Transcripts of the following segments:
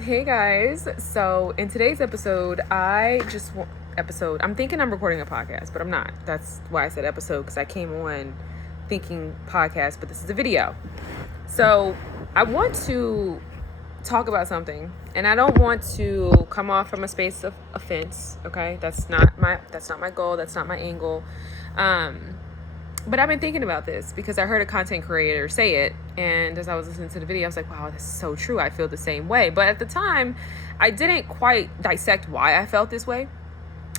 Hey guys. So in today's episode, I'm thinking I'm recording a podcast, but I'm not. That's why I said episode, because I came on thinking podcast, but this is a video. So I want to talk about something, and I don't want to come off from a space of offense. Okay, that's not my goal. That's not my angle. But I've been thinking about this because I heard a content creator say it, and as I was listening to the video, I was like, wow, this is so true. I feel the same way. But at the time, I didn't quite dissect why I felt this way,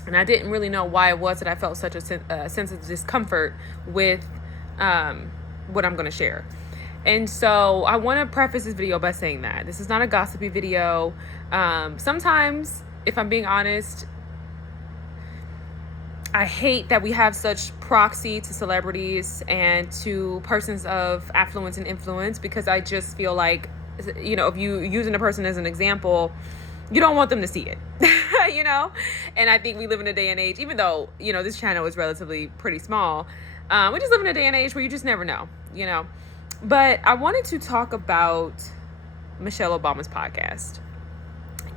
and I didn't really know why it was that I felt such a sense of discomfort with what I'm going to share. And so I want to preface this video by saying that this is not a gossipy video. Sometimes, if I'm being honest, I hate that we have such proxy to celebrities and to persons of affluence and influence, because I just feel like, if you using a person as an example, you don't want them to see it, And I think we live in a day and age, even though, this channel is relatively pretty small, we just live in a day and age where you just never know. But I wanted to talk about Michelle Obama's podcast.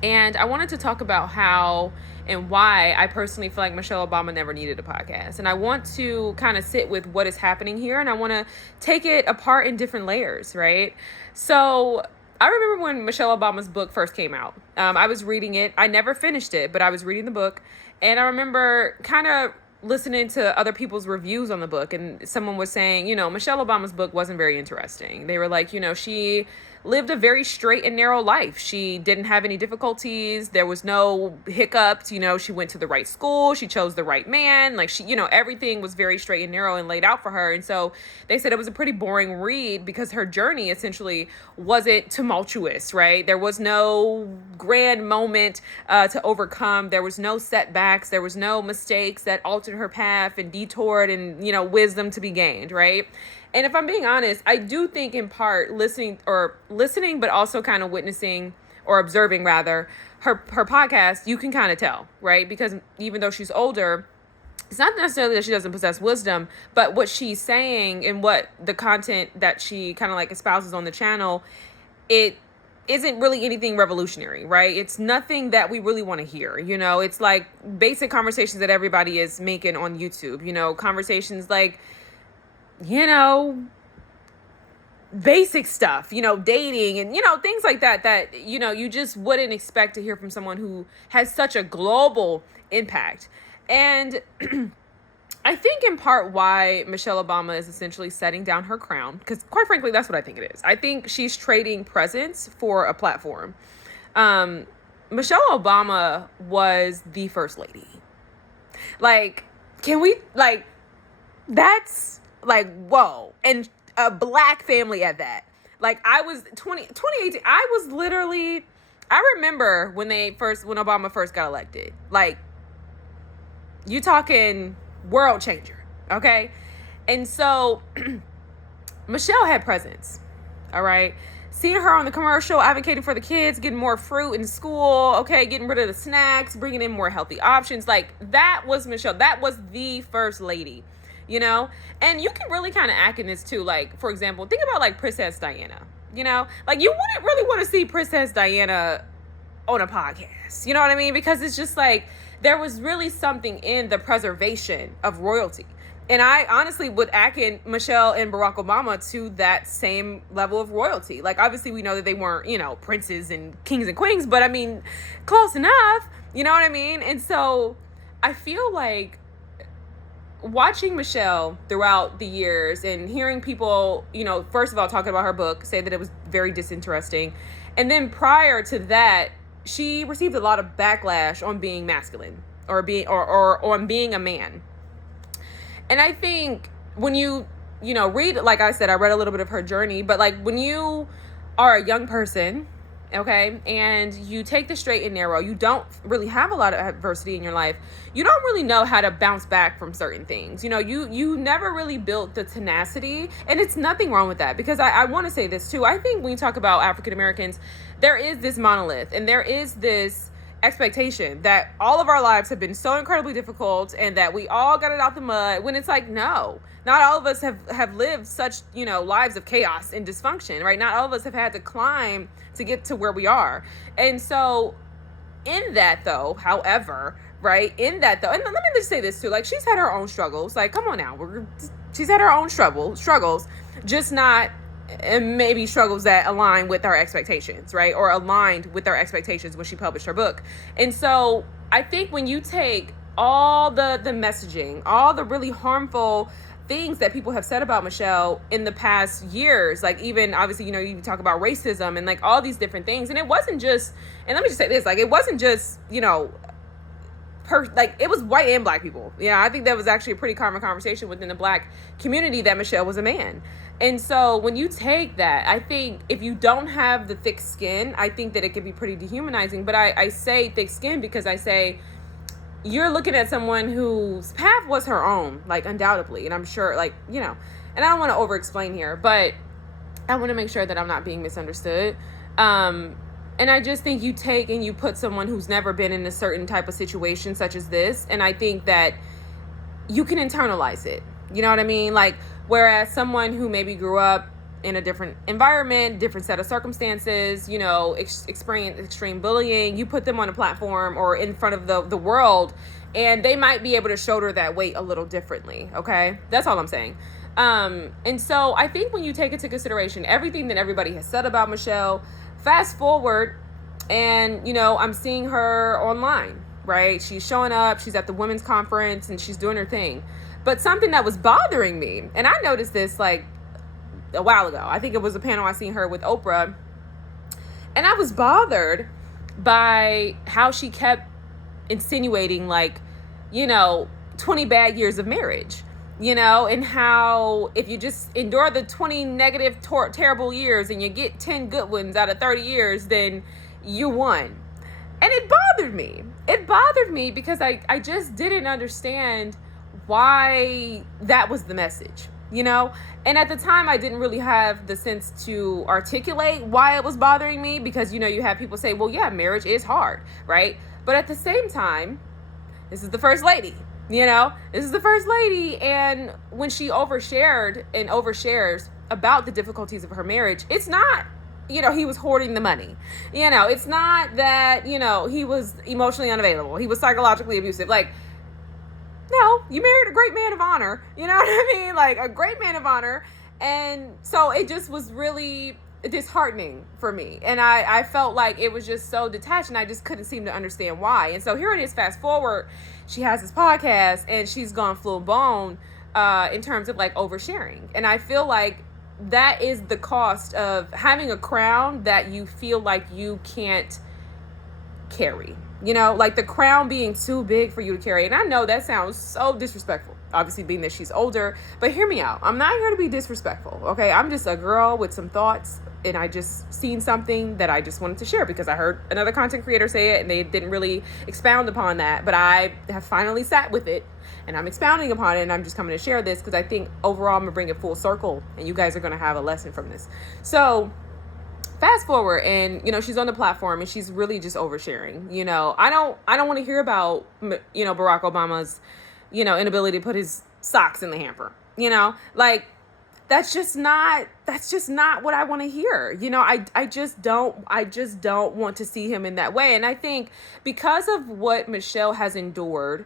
And I wanted to talk about how and why I personally feel like Michelle Obama never needed a podcast. And I want to kind of sit with what is happening here, and I want to take it apart in different layers, right? So I remember when Michelle Obama's book first came out. I was reading it. I never finished it, but I was reading the book. And I remember kind of listening to other people's reviews on the book, and someone was saying, Michelle Obama's book wasn't very interesting. They were like, she lived a very straight and narrow life. She didn't have any difficulties. There was no hiccups. She went to the right school. She chose the right man. Like everything was very straight and narrow and laid out for her. And so they said it was a pretty boring read because her journey essentially wasn't tumultuous, right? There was no grand moment to overcome. There was no setbacks. There was no mistakes that altered her path and detoured and, wisdom to be gained, right? And if I'm being honest, I do think in part listening, but also kind of witnessing or observing rather her podcast, you can kind of tell, right? Because even though she's older, it's not necessarily that she doesn't possess wisdom, but what she's saying and what the content that she kind of like espouses on the channel, it isn't really anything revolutionary, right? It's nothing that we really want to hear. It's like basic conversations that everybody is making on YouTube, conversations like, basic stuff, dating and, things like that, you just wouldn't expect to hear from someone who has such a global impact. And I think in part why Michelle Obama is essentially setting down her crown, because quite frankly, that's what I think it is. I think she's trading presence for a platform. Michelle Obama was the first lady. That's whoa. And a black family at that. I was 2018. I remember when Obama first got elected. You talking world changer. Okay. And so Michelle had presence. All right. Seeing her on the commercial, advocating for the kids, getting more fruit in school, okay, getting rid of the snacks, bringing in more healthy options. That was Michelle. That was the first lady. And you can really kind of act in this too. For example, think about Princess Diana, you wouldn't really want to see Princess Diana on a podcast. You know what I mean? Because it's just there was really something in the preservation of royalty. And I honestly would akin Michelle and Barack Obama to that same level of royalty. Obviously we know that they weren't, princes and kings and queens, but I mean, close enough, you know what I mean? And so I feel like watching Michelle throughout the years and hearing people, first of all, talking about her book, say that it was very disinteresting. And then prior to that, she received a lot of backlash on being masculine or on being a man. And I think when you read, like I said, I read a little bit of her journey, but when you are a young person, okay, and you take the straight and narrow, you don't really have a lot of adversity in your life, you don't really know how to bounce back from certain things. You never really built the tenacity, and it's nothing wrong with that, because I want to say this too. I think when you talk about African Americans, there is this monolith, and there is this expectation that all of our lives have been so incredibly difficult and that we all got it out the mud, when it's like, no, not all of us have lived such, lives of chaos and dysfunction, right? Not all of us have had to climb to get to where we are. And so in that though, however, right, and let me just say this too, like, she's had her own struggles. Like, come on now, she's had her own struggles, just not maybe struggles that align with our expectations, right? Or aligned with our expectations when she published her book. And so I think when you take all the messaging, all the really harmful things that people have said about Michelle in the past years, like, even obviously, you talk about racism and like all these different things. And it wasn't just, and let me just say this, like, it wasn't just, it was white and black people. I think that was actually a pretty common conversation within the black community, that Michelle was a man. And so when you take that, I think if you don't have the thick skin, I think that it can be pretty dehumanizing. But I say thick skin because I say you're looking at someone whose path was her own, like, undoubtedly. And I'm sure, like, and I don't want to over explain here, but I want to make sure that I'm not being misunderstood. And I just think you take and you put someone who's never been in a certain type of situation such as this, and I think that you can internalize it. You know what I mean? Like, whereas someone who maybe grew up in a different environment, different set of circumstances, experience extreme bullying, you put them on a platform or in front of the world, and they might be able to shoulder that weight a little differently. Okay? That's all I'm saying. And so I think when you take into consideration everything that everybody has said about Michelle, fast forward, and, I'm seeing her online, right? She's showing up, she's at the women's conference, and she's doing her thing. But something that was bothering me, and I noticed this like a while ago, I think it was a panel I seen her with Oprah, and I was bothered by how she kept insinuating, like, 20 bad years of marriage, and how if you just endure the 20 negative, terrible years and you get 10 good ones out of 30 years, then you won. And it bothered me. It bothered me because I just didn't understand why that was the message, And at the time, I didn't really have the sense to articulate why it was bothering me because, you have people say, well, yeah, marriage is hard, right? But at the same time, this is the first lady, This is the first lady, and when she overshares about the difficulties of her marriage, it's not, he was hoarding the money. It's not that, he was emotionally unavailable. He was psychologically abusive. Like, no, you married a great man of honor. You know what I mean? Like, a great man of honor. And so it just was really disheartening for me. And I felt like it was just so detached, and I just couldn't seem to understand why. And so here it is, fast forward, she has this podcast, and she's gone full blown in terms of, like, oversharing. And I feel like that is the cost of having a crown that you feel like you can't carry. Like the crown being too big for you to carry. And I know that sounds so disrespectful, obviously, being that she's older, but hear me out. I'm not here to be disrespectful, okay? I'm just a girl with some thoughts, and I just seen something that I just wanted to share because I heard another content creator say it, and they didn't really expound upon that, but I have finally sat with it, and I'm expounding upon it, and I'm just coming to share this because I think overall I'm gonna bring it full circle, and you guys are gonna have a lesson from this. So fast forward, and she's on the platform, and she's really just oversharing. I don't want to hear about Barack Obama's inability to put his socks in the hamper. Like, that's just not what I want to hear. I just don't want to see him in that way. And I think because of what Michelle has endured,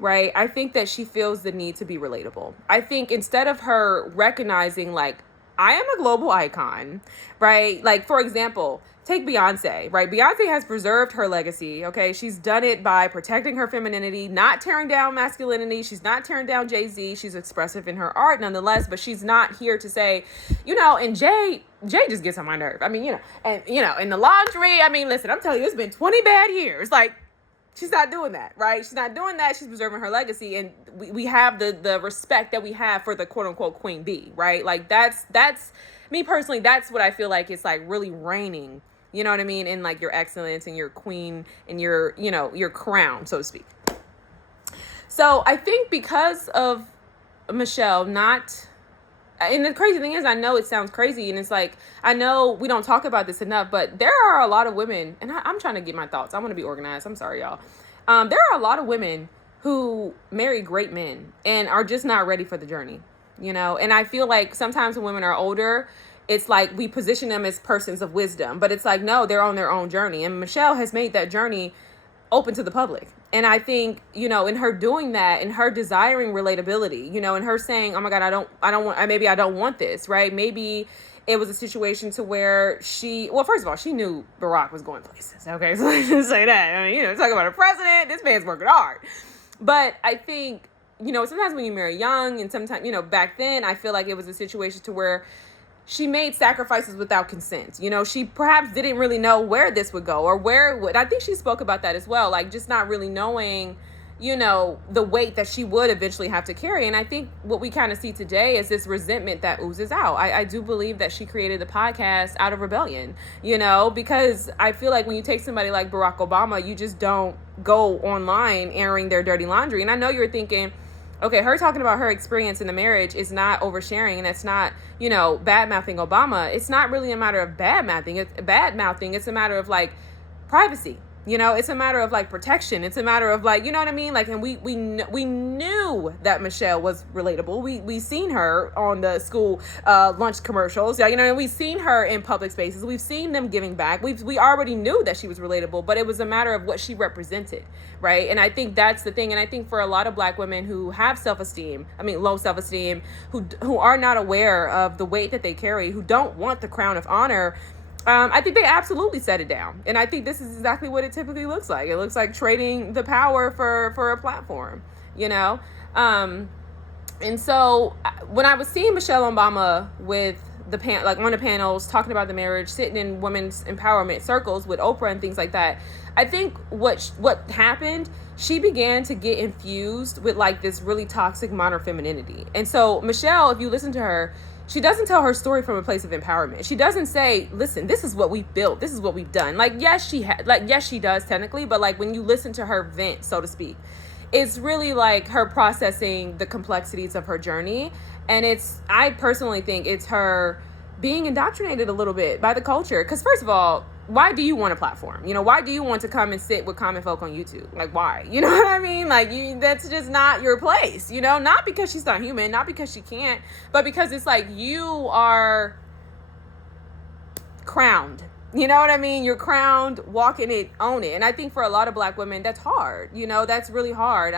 right, I think that she feels the need to be relatable. I think instead of her recognizing, like, I am a global icon, right? Like, for example, take Beyonce, right? Beyonce has preserved her legacy, okay? She's done it by protecting her femininity, not tearing down masculinity. She's not tearing down Jay-Z. She's expressive in her art nonetheless, but she's not here to say, and Jay just gets on my nerve. I mean, and, in the laundry, I mean, listen, I'm telling you, it's been 20 bad years. Like, she's not doing that, right? She's not doing that. She's preserving her legacy. And we have the respect that we have for the quote unquote queen bee, right? Like, that's me personally, that's what I feel like it's like really reigning, you know what I mean? In like your excellence and your queen and your, your crown, so to speak. So I think because of Michelle not and the crazy thing is, I know it sounds crazy, and it's like, I know we don't talk about this enough, but there are a lot of women, and I'm trying to get my thoughts. I want to be organized. I'm sorry, y'all. There are a lot of women who marry great men and are just not ready for the journey, you know? And I feel like sometimes when women are older, it's like we position them as persons of wisdom, but it's like, no, they're on their own journey. And Michelle has made that journey open to the public. And I think, you know, in her doing that, in her desiring relatability, you know, in her saying, oh my God, maybe I don't want this, right? Maybe it was a situation to where well, first of all, she knew Barack was going places. Okay, so let's just say that. I mean, you know, talking about a president, this man's working hard. But I think, you know, sometimes when you marry young, and sometimes, you know, back then, I feel like it was a situation to where she made sacrifices without consent. You know, she perhaps didn't really know where this would go or where it would. I think she spoke about that as well, like just not really knowing, you know, the weight that she would eventually have to carry. And I think what we kind of see today is this resentment that oozes out. I do believe that she created the podcast out of rebellion, you know, because I feel like when you take somebody like Barack Obama, you just don't go online airing their dirty laundry. And I know you're thinking, okay, her talking about her experience in the marriage is not oversharing, and that's not, you know, bad mouthing Obama. It's not really a matter of bad mouthing. It's a matter of like privacy. You know, it's a matter of like protection. It's a matter of like, you know what I mean? Like, and we knew that Michelle was relatable. We seen her on the school lunch commercials. Yeah, you know, and we've seen her in public spaces. We've seen them giving back. We already knew that she was relatable, but it was a matter of what she represented, right? And I think that's the thing. And I think for a lot of Black women who have low self-esteem, who are not aware of the weight that they carry, who don't want the crown of honor, I think they absolutely set it down. And I think this is exactly what it typically looks like. It looks like trading the power for a platform, you know? And so when I was seeing Michelle Obama with on the panels talking about the marriage, sitting in women's empowerment circles with Oprah and things like that, I think what happened, she began to get infused with like this really toxic modern femininity. And so Michelle, if you listen to her, she doesn't tell her story from a place of empowerment. She doesn't say, listen, this is what we've built. This is what we've done. Like, yes, she does technically, but like when you listen to her vent, so to speak, it's really like her processing the complexities of her journey. And I personally think it's her being indoctrinated a little bit by the culture. Because first of all, why do you want a platform? You know, why do you want to come and sit with common folk on YouTube? Like, why? You know what I mean? Like, that's just not your place, you know? Not because she's not human, not because she can't, but because it's like you are crowned. You know what I mean? You're crowned, walking it, own it. And I think for a lot of Black women, that's hard. You know, that's really hard.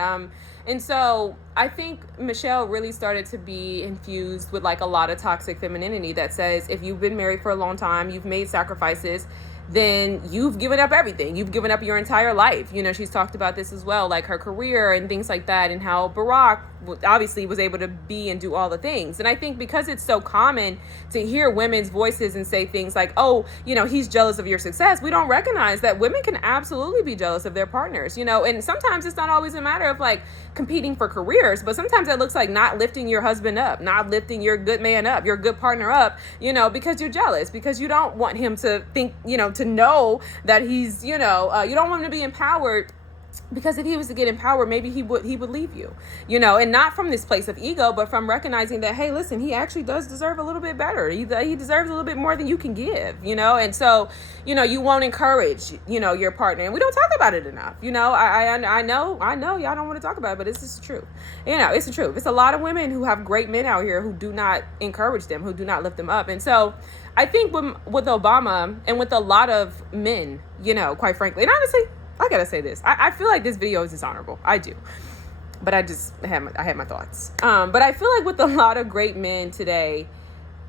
And so I think Michelle really started to be infused with like a lot of toxic femininity that says, if you've been married for a long time, you've made sacrifices, then you've given up everything. You've given up your entire life. You know, she's talked about this as well, like her career and things like that, and how Barack obviously was able to be and do all the things. And I think because it's so common to hear women's voices and say things like, oh, you know, he's jealous of your success, we don't recognize that women can absolutely be jealous of their partners, you know. And sometimes it's not always a matter of like competing for careers, but sometimes it looks like not lifting your husband up, not lifting your good man up, your good partner up, you know, because you're jealous, because you don't want him to think, you know, to know that he's, you know, you don't want him to be empowered, because if he was to get empowered, maybe he would leave you, you know. And not from this place of ego, but from recognizing that, hey, listen, he actually does deserve a little bit better. He deserves a little bit more than you can give, you know. And so, you know, you won't encourage, you know, your partner. And we don't talk about it enough, you know. I know y'all don't want to talk about it, but it's just the truth. You know, it's the truth. It's a lot of women who have great men out here who do not encourage them, who do not lift them up. And so I think with Obama and with a lot of men, you know, quite frankly, and honestly, I gotta say this. I feel like this video is dishonorable. I do. But I had my thoughts. But I feel like with a lot of great men today,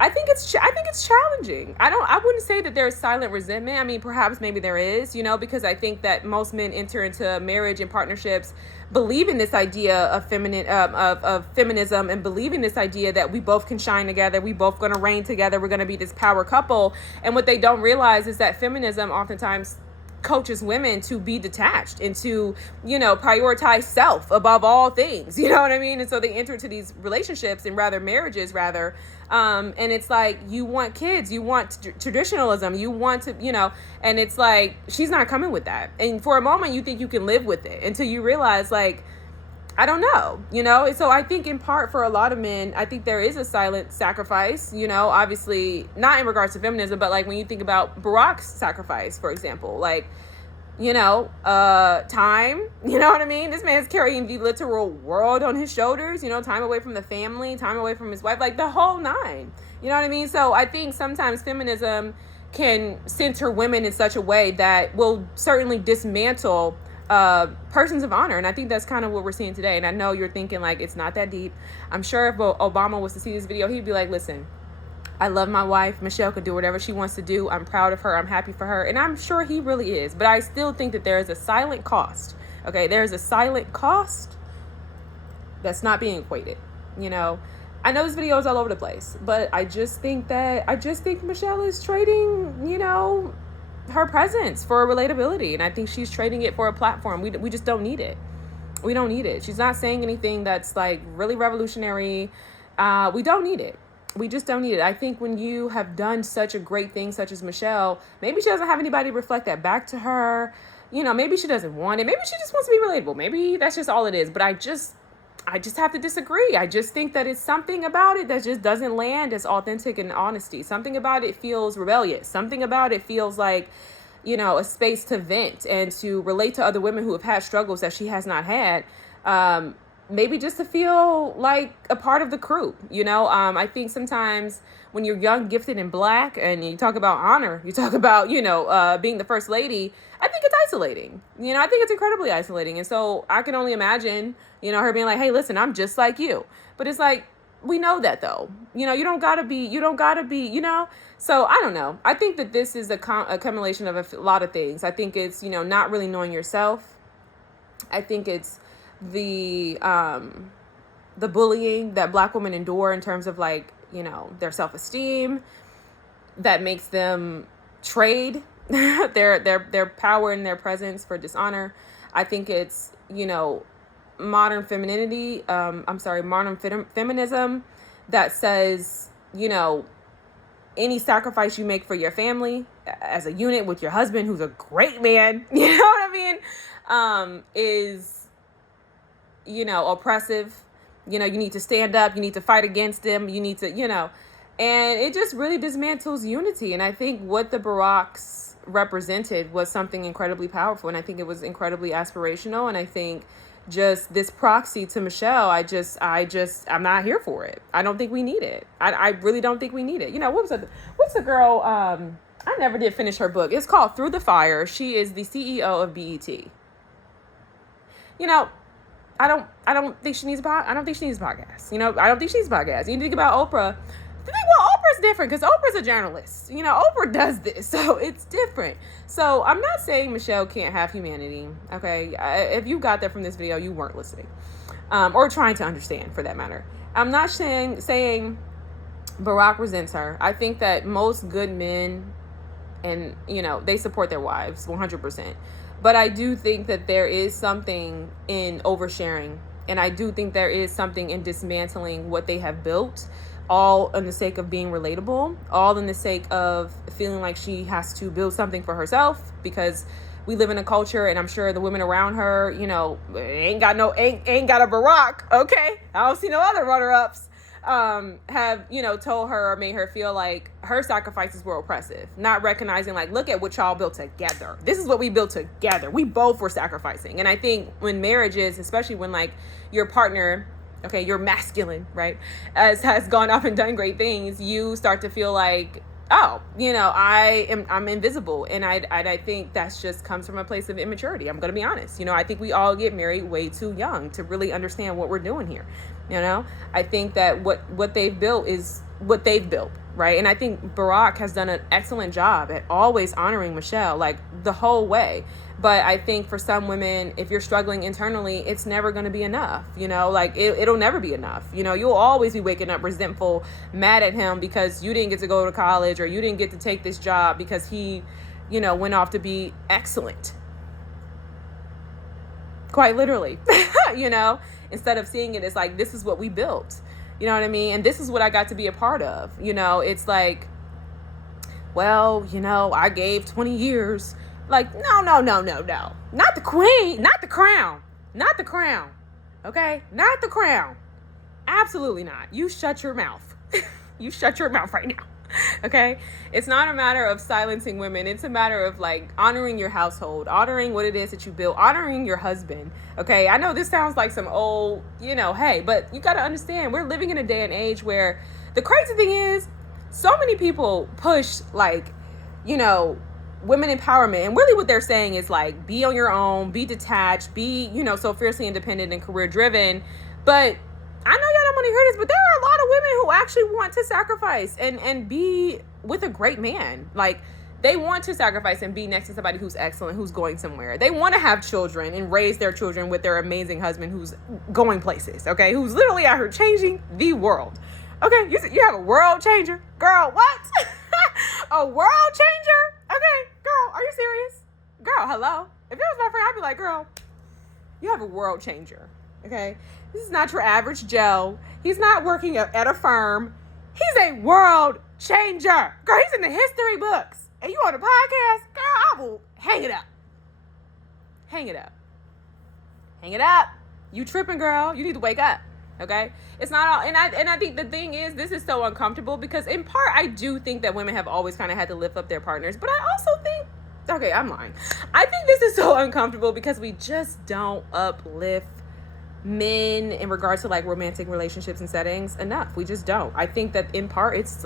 I think it's challenging. I wouldn't say that there's silent resentment. I mean, perhaps maybe there is, you know, because I think that most men enter into marriage and partnerships believe in this idea of feminism, and believe in this idea that we both can shine together, we both gonna reign together, we're gonna be this power couple. And what they don't realize is that feminism oftentimes coaches women to be detached and to, you know, prioritize self above all things, you know what I mean? And so they enter into these relationships and marriages, and it's like, you want kids, you want traditionalism, you want to, you know, and it's like, she's not coming with that. And for a moment you think you can live with it until you realize, like, I don't know, And so I think in part for a lot of men, I think there is a silent sacrifice, obviously not in regards to feminism, but like when you think about Barack's sacrifice, for example, like, time, you know what I mean? This man's carrying the literal world on his shoulders, time away from the family, time away from his wife, like the whole nine, you know what I mean? So I think sometimes feminism can center women in such a way that will certainly dismantle persons of honor. And I think that's kind of what we're seeing today. And I know you're thinking like, it's not that deep. I'm sure if Obama was to see this video, he'd be like, listen, I love my wife. Michelle could do whatever she wants to do. I'm proud of her. I'm happy for her. And I'm sure he really is. But I still think that there is a silent cost. Okay, there's a silent cost that's not being equated. I know this video is all over the place, but I just think Michelle is trading, her presence for relatability. And I think she's trading it for a platform. We just don't need it. We don't need it. She's not saying anything that's like really revolutionary. We don't need it. We just don't need it. I think when you have done such a great thing, such as Michelle, maybe she doesn't have anybody to reflect that back to her. Maybe she doesn't want it. Maybe she just wants to be relatable. Maybe that's just all it is. But I just have to disagree. I just think that it's something about it that just doesn't land as authentic and honesty. Something about it feels rebellious. Something about it feels like, a space to vent and to relate to other women who have had struggles that she has not had. Maybe just to feel like a part of the crew, I think sometimes when you're young, gifted, and Black, and you talk about honor, you talk about, being the first lady, I think it's isolating. I think it's incredibly isolating. And so I can only imagine, her being like, hey, listen, I'm just like you. But it's like, we know that though, you don't gotta be, so I don't know. I think that this is a accumulation of a lot of things. I think it's, not really knowing yourself. I think it's the bullying that Black women endure in terms of like, their self-esteem that makes them trade their power and their presence for dishonor. I think it's, modern femininity, modern feminism that says, any sacrifice you make for your family as a unit with your husband, who's a great man, you know what I mean, is, oppressive. You need to stand up, you need to fight against them, you need to, and it just really dismantles unity. And I think what the Baracks represented was something incredibly powerful, and I think it was incredibly aspirational. And I think just this proxy to Michelle, I'm not here for it. I don't think we need it. I really don't think we need it. What's the girl, I never did finish her book. It's called Through the Fire. She is the CEO of BET. I don't think she needs a podcast. I don't think she needs a podcast. You think about Oprah. Oprah's different because Oprah's a journalist. Oprah does this, so it's different. So I'm not saying Michelle can't have humanity. Okay, if you got that from this video, you weren't listening, or trying to understand, for that matter. I'm not saying Barack resents her. I think that most good men, and they support their wives 100%. But I do think that there is something in oversharing. And I do think there is something in dismantling what they have built, all in the sake of being relatable, all in the sake of feeling like she has to build something for herself, because we live in a culture, and I'm sure the women around her, ain't got a Barack, okay? I don't see no other runner-ups. Have, told her or made her feel like her sacrifices were oppressive, not recognizing like, look at what y'all built together. This is what we built together. We both were sacrificing. And I think when marriages, especially when like your partner, okay, you're masculine, right, has gone off and done great things, you start to feel like, oh, I'm invisible. And I think that's just comes from a place of immaturity. I'm going to be honest. I think we all get married way too young to really understand what we're doing here. I think that what they've built is what they've built, right? And I think Barack has done an excellent job at always honoring Michelle, like the whole way. But I think for some women, if you're struggling internally, it's never going to be enough, like it'll never be enough. You'll always be waking up resentful, mad at him because you didn't get to go to college, or you didn't get to take this job because he, went off to be excellent. Quite literally, instead of seeing it as like, this is what we built, you know what I mean? And this is what I got to be a part of. It's like, well, I gave 20 years. Like, no. Not the queen, not the crown. Okay? Not the crown. Absolutely not. You shut your mouth. You shut your mouth right now. Okay? It's not a matter of silencing women. It's a matter of like honoring your household, honoring what it is that you build, honoring your husband. Okay? I know this sounds like some old, hey, but you got to understand we're living in a day and age where the crazy thing is so many people push like, women empowerment, and really what they're saying is like be on your own, be detached, be so fiercely independent and career driven. But I know y'all don't want to hear this, but there are a lot of women who actually want to sacrifice and be with a great man. Like they want to sacrifice and be next to somebody who's excellent, who's going somewhere. They want to have children and raise their children with their amazing husband who's going places, okay, who's literally out here changing the world. Okay, you have a world changer, girl. What? A world changer? Okay, girl, are you serious? Girl, hello. If it was my friend, I'd be like, girl, you have a world changer. Okay, this is not your average Joe. He's not working at a firm. He's a world changer. Girl, he's in the history books. And you on a podcast? Girl, I will hang it up. Hang it up. Hang it up. You tripping, girl. You need to wake up. Okay, it's not all, and I think the thing is, this is so uncomfortable because in part I do think that women have always kind of had to lift up their partners, but I also think, okay, I'm lying. I think this is so uncomfortable because we just don't uplift men in regards to like romantic relationships and settings enough. We just don't. I think that in part it's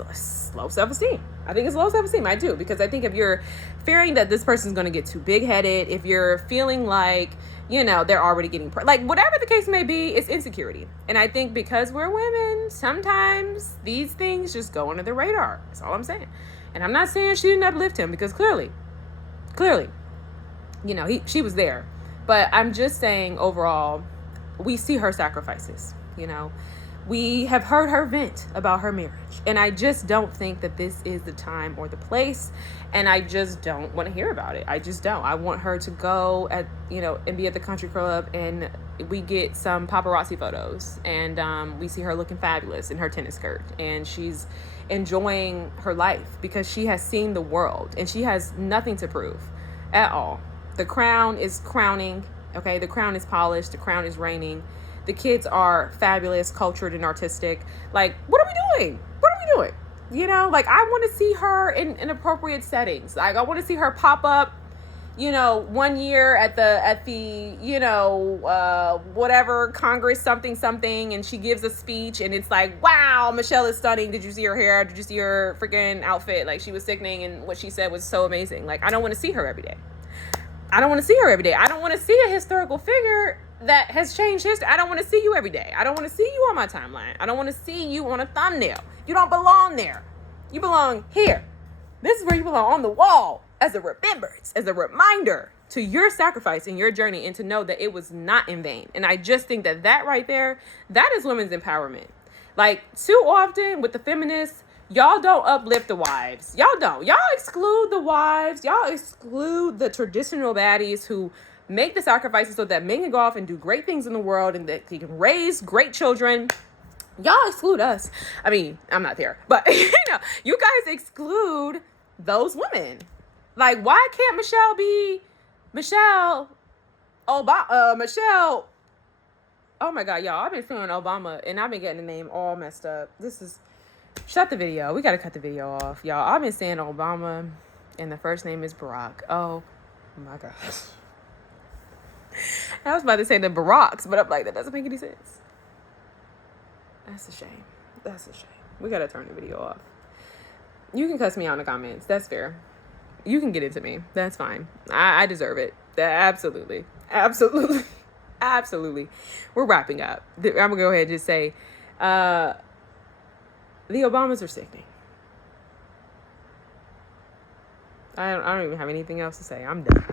low self-esteem. I think it's low self-esteem. I do, because I think if you're fearing that this person's going to get too big-headed, if you're feeling like they're already getting like whatever the case may be, it's insecurity. And I think because we're women, sometimes these things just go under the radar. That's all I'm saying. And I'm not saying she didn't uplift him, because clearly she was there. But I'm just saying overall, we see her sacrifices. We have heard her vent about her marriage, and I just don't think that this is the time or the place, and I just don't want to hear about it. I just don't. I want her to go and be at the country club, and we get some paparazzi photos, and we see her looking fabulous in her tennis skirt, and she's enjoying her life because she has seen the world, and she has nothing to prove at all. The crown is crowning. Okay, the crown is polished. The crown is reigning. The kids are fabulous, cultured, and artistic. Like, what are we doing? What are we doing? Like, I want to see her in appropriate settings. Like, I want to see her pop up, 1 year at the whatever Congress something, and she gives a speech, and it's like, wow, Michelle is stunning. Did you see her hair? Did you see her freaking outfit? Like, she was sickening, and what she said was so amazing. Like, I don't want to see her every day. I don't want to see her every day. I don't want to see a historical figure that has changed history. I don't want to see you every day. I don't want to see you on my timeline. I don't want to see you on a thumbnail. You don't belong there. You belong here. This is where you belong, on the wall, as a remembrance, as a reminder to your sacrifice and your journey, and to know that it was not in vain. And I just think that right there, that is women's empowerment. Like, too often with the feminists, y'all don't uplift the wives. Y'all don't. Y'all exclude the wives. Y'all exclude the traditional baddies who make the sacrifices so that men can go off and do great things in the world and that they can raise great children. Y'all exclude us. I mean, I'm not there, but you guys exclude those women. Like, why can't Michelle be Michelle Obama? Michelle. Oh my God, y'all! I've been feeling Obama, and I've been getting the name all messed up. Shut the video. We got to cut the video off, y'all. I've been saying Obama, and the first name is Barack. Oh my gosh. I was about to say the Baracks, but I'm like, that doesn't make any sense. That's a shame. We got to turn the video off. You can cuss me out in the comments. That's fair. You can get into me. That's fine. I deserve it. Absolutely. We're wrapping up. I'm going to go ahead and just say, the Obamas are sickening. I don't even have anything else to say. I'm done.